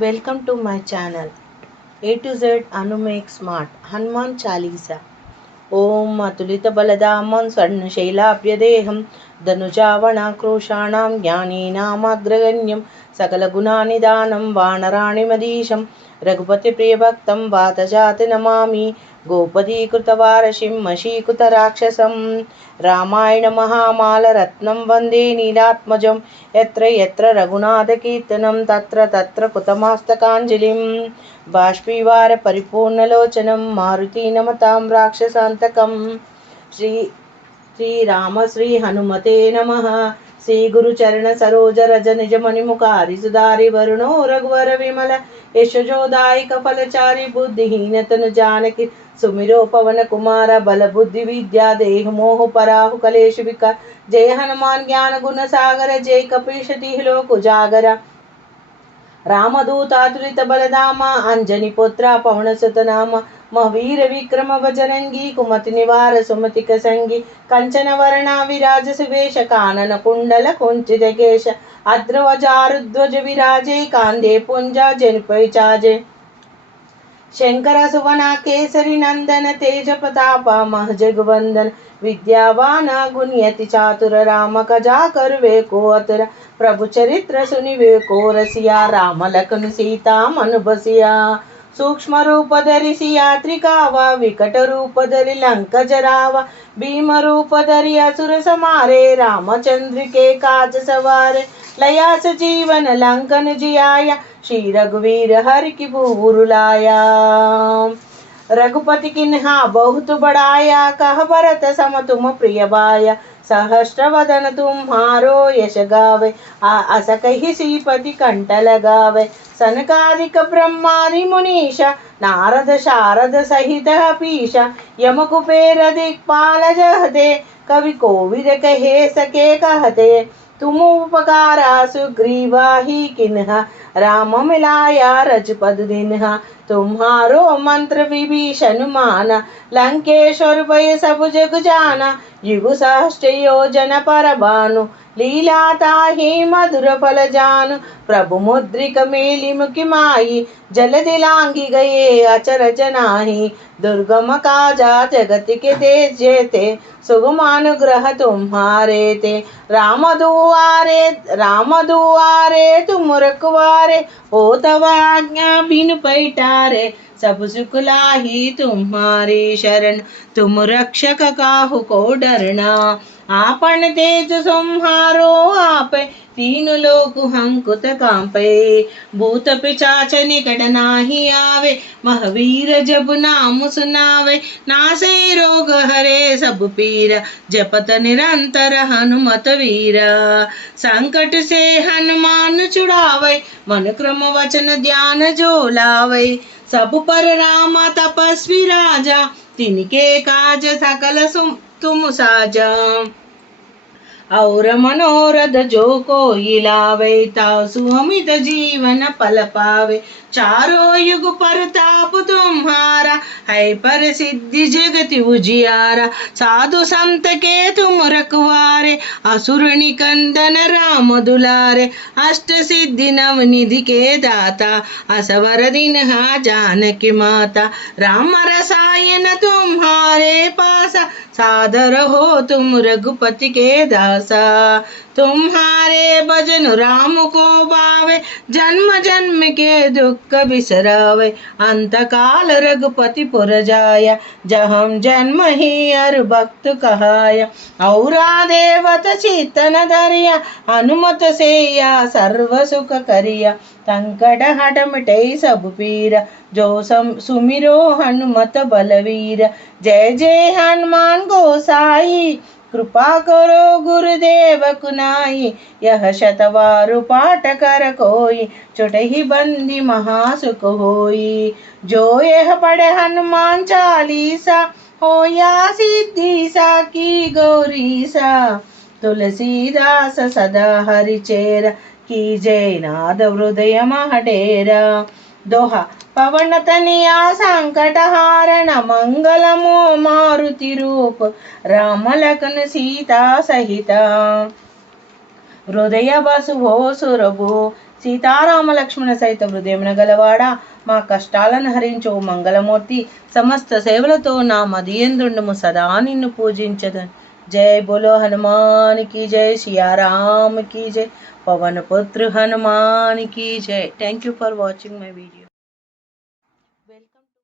To my channel. A to Z Anu Make Smart Hanuman Chalisa. ॐ अतुलितबलदामं स्वर्णशैलाभ्यदेहं धनुजावणाक्रोशाणां ज्ञानीनामग्रगण्यं सकलगुणानिदानं वानराणिमदीशं रघुपतिप्रियभक्तं वातजाति नमामि गोपदीकृतवारशिं मशीकृतराक्षसं रामायणमहामालरत्नं वन्दे नीलात्मजं यत्र यत्र रघुनाथकीर्तनं तत्र तत्र कुतमास्तकाञ्जलिं बाष्पीवार परिपूर्णलोचनं मारुतीनमतां राक्षसान्तकं श्री శ్రీరామ శ్రీ హనుమతే నమ. శ్రీ గురు చరణ సరోజ రజ నిజ మణిముఖారి సుధారి వరుణో రఘువర విమల యశజోదాయక ఫలచారి బుద్ధిహీనతను జానకి సుమిరో పవన కుమార బల బుద్ధి విద్యా దేహ మోహ పరాహు కలేశ విక. జయ హనుమాన్ జ్ఞాన గుణ సాగర జయ కపీష తిహలోకు జాగర. रामदूतातुलित बलधाम अंजनी पुत्र पवन सुतनाम महवीर विक्रम बजरंगी कुमति निवार सुमति कसंगी कंचन वर्णा विराज सुवेश कानन कुंडल कुंचित केश अद्रवजारुध्वज विराजे कांदे पुंजा जनिपै चाजे ಶಂಕರ ಸುವನ ಕೇಸರಿ ನಂದನ ತೇಜ ಪ್ರತಾಪ ಮಹಜಗವಂದನ ವಿದ್ಯಾವಾನ ಗುಣಿಯತಿ ಚಾತುರ ರಾಮ ಕಜಾ ಕರುವೇಕೋ ಅತುರ ಪ್ರಭು ಚರಿತ್ರ ಸುನಿವೇಕೋ ರಸಿಯ ರಾಮ ಲಖನು ಸೀತಾ ಮನುಬಸಿಯ ಸೂಕ್ಷ್ಮ ರೂಪ ಧರಿಸಿ ಯಾತ್ರಿಕಾವ ವಿಕಟ ರೂಪ ಧರಿ ಲಂಕ ಜರಾವ ಭೀಮ ರೂಪ ಧರಿ ಅಸುರ ಸಮಾರೆ ರಾಮಚಂದ್ರಿಕೆ ಕಾಜ ಸವಾರೆ लया सजीवन लंकन जियाया, श्री रघुवीर हर की भूर लाया। रघुपति किन्हा बहुत बड़ाया, कह भरत सम तुम प्रिय बाया। सहस्त्र वदन तुम्हारो यश गावे अस कही श्रीपति कंठ लगावे। सनकादिक ब्रह्मादि मुनीश नारद शारद सहित पीश यम कुपेर दिक्पाल जहते, कवि कोविद कहे सके कहते। तुम उपकारा सुग्रीवा ही किन्ह? राम मिलाया रजपद दिन्हा तुम्हारो मंत्र विभीषण माना लंकेश्वर भय सब जग जाना युग सहस्त्र योजन पर भानु लीला ताही मधुर फल जान प्रभु मुद्रिक मेली मुखी माई जल दिलांगी गए अचरज नाही दुर्गम काजा जगत के दे जेते सुगमानुग्रह तुम्हारे ते राम दुआरे राम दुआरे तुम रखवारे हो तव आज्ञा बिन पैटारे सब सुख लाही तुम्हारी शरण। तुम रक्षक काहु को डरना। आपण तेज संहारो आप। तीन लोक हंकुत कांपे। भूत पिचाच निकट नाही आवे। महावीर जब नाम सुनावे। नासे रोग हरे सब पीर। जपत निरंतर हनुमत वीर। संकट से हनुमान छुड़ावे। मन क्रम वचन ध्यान जो लावे। सब पर राम तपस्वी राजा तिनके काज सकल सुम तुम साजा। और मनोरथ जो कोई लावे तासु अमित जीवन पल पावे। चारों युग परताप तुम्हारा, है पर सिद्धि जगति उजियारा। साधु संत के तुम रखवारे, असुर निकंदन राम दुलारे। अष्ट सिद्धि नव निधि के दाता, असवर दिन हा जानकी माता। राम रसायन तुम्हारे पासा, सादर हो तुम रघुपति के दासा। तुम्हारे भजन राम को बावे, जन्म जन्म के दुख बिसरावे। अंत काल रघुपति पुर जाया, जहम जन्म ही अर भक्त कहाया। औरा देवत चितन दरिया हनुमत से या सर्व सुख करिया। संकट हट मिटे सब पीर, जो सम सुमिरो हनुमत बलवीर। जय जय हनुमान गोसाई कृपा करो गुरुदेव कुनाई यह शतवारु पाठ कर कोई ही बंदी महासुख होई जो यह पढ़े हनुमान चालीसा हो या सिद्धि सा की गौरी सा तुलसीदास सदा हरिचेर की जय नाद हृदय महडेरा दोहा पवन तनिया संकट हारण మంగళమో మారుతి రూప రామలకను సీతా సహిత. హృదయ బసు ఓ సురభు. సీతారామ లక్ష్మణ సహిత హృదయమున గలవాడా. మా కష్టాలను హరించు మంగళమూర్తి. సమస్త సేవలతో నా మదియందుండము సదా నిన్ను పూజించదు. జయ బోలో హనుమానికి జై. సియారామ్కి జై. పవన్ పుత్రు హనుమాన్ జై. Thank you for watching my video